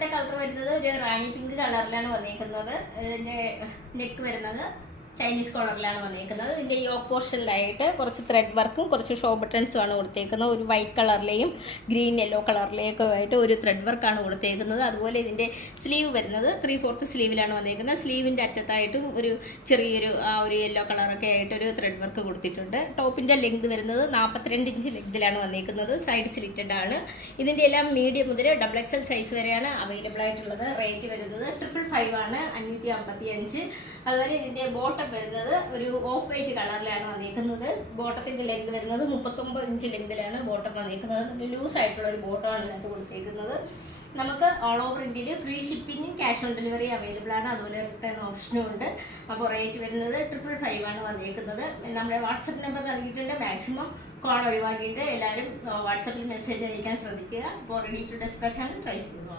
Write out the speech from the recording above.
രണ്ടാമത്തെ കളർ വരുന്നത് ഒരു റാണി പിങ്ക് കളറിലാണ് വന്നിരിക്കുന്നത്. ഇതിന്റെ നെക്ക് വരുന്നത് ചൈനീസ് കോളറിലാണ് വന്നിരിക്കുന്നത്. ഇതിന്റെ യോക്ക് പോർഷനിലായിട്ട് കുറച്ച് ത്രെഡ് വർക്കും കുറച്ച് ഷോ ബട്ടൺസും ആണ് കൊടുത്തേക്കുന്നത്. ഒരു വൈറ്റ് കളറിലെയും ഗ്രീൻ യെല്ലോ കളറിലേക്കും ആയിട്ട് ഒരു ത്രെഡ് വർക്കാണ് കൊടുത്തേക്കുന്നത്. അതുപോലെ ഇതിന്റെ സ്ലീവ് വരുന്നത് 3/4 സ്ലീവിലാണ് വന്നിരിക്കുന്നത്. സ്ലീവിന്റെ അറ്റത്തായിട്ടും ഒരു ചെറിയൊരു ഒരു യെല്ലോ കളറൊക്കെ ആയിട്ട് ഒരു ത്രെഡ് വർക്ക് കൊടുത്തിട്ടുണ്ട്. ടോപ്പിന്റെ ലെങ്ത് വരുന്നത് 42 ഇഞ്ച് ലെങ്തിലാണ് വന്നിരിക്കുന്നത്. സൈഡ് സ്ലിറ്റഡ് ആണ്. ഇതിന്റെ എല്ലാം മീഡിയം മുതൽ XXL സൈസ് വരെയാണ് അവൈലബിൾ ആയിട്ടുള്ളത്. റേറ്റ് വരുന്നത് 555 ആണ്, 555. അതുപോലെ ഇതിന്റെ ബോട്ടം വരുന്നത് ഒരു ഓഫ് വൈറ്റ് കളറിലാണ് വന്നിരിക്കുന്നത്. ബോട്ടത്തിന്റെ ലെങ്ത് വരുന്നത് 39 ഇഞ്ച് ലെങ്തിലാണ് ബോട്ടം വന്നിരിക്കുന്നത്. ലൂസ് ആയിട്ടുള്ള ഒരു ബോട്ടമാണ് ഇതിനകത്ത് കൊടുത്തിരിക്കുന്നത്. നമുക്ക് ഓൾ ഓവർ ഇന്ത്യയിൽ ഫ്രീ ഷിപ്പിംഗും ക്യാഷ് ഓൺ ഡെലിവറി അവൈലബിൾ ആണ്. അതുപോലെ റിട്ടേൺ ഓപ്ഷനും ഉണ്ട്. അപ്പോൾ റേറ്റ് വരുന്നത് 555 ആണ് വന്നിരിക്കുന്നത്. നമ്മുടെ വാട്സപ്പ് നമ്പർ നൽകിയിട്ടുണ്ട്. മാക്സിമം കോൾ ഒഴിവാക്കിയിട്ട് എല്ലാവരും വാട്സപ്പിൽ മെസ്സേജ് അയക്കാൻ ശ്രദ്ധിക്കുക. അപ്പോൾ റെഡി ടു ഡിസ്പാച്ച് ആണ്. ട്രൈ ചെയ്ത് നോക്കാം.